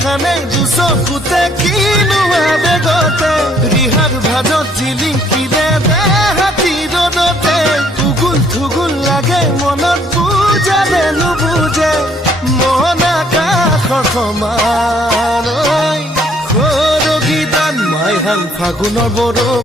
খানে দুচকুতে কিনো আবেগতে ৰিহাৰ ভাজত জিলিকিৰে হাতী ৰদতে উগুল থুগুল লাগে মনত বুজালে নুবুজে মন আকাশৰ সমান সৰগী দান মাইহান ফাগুনৰ বড়ো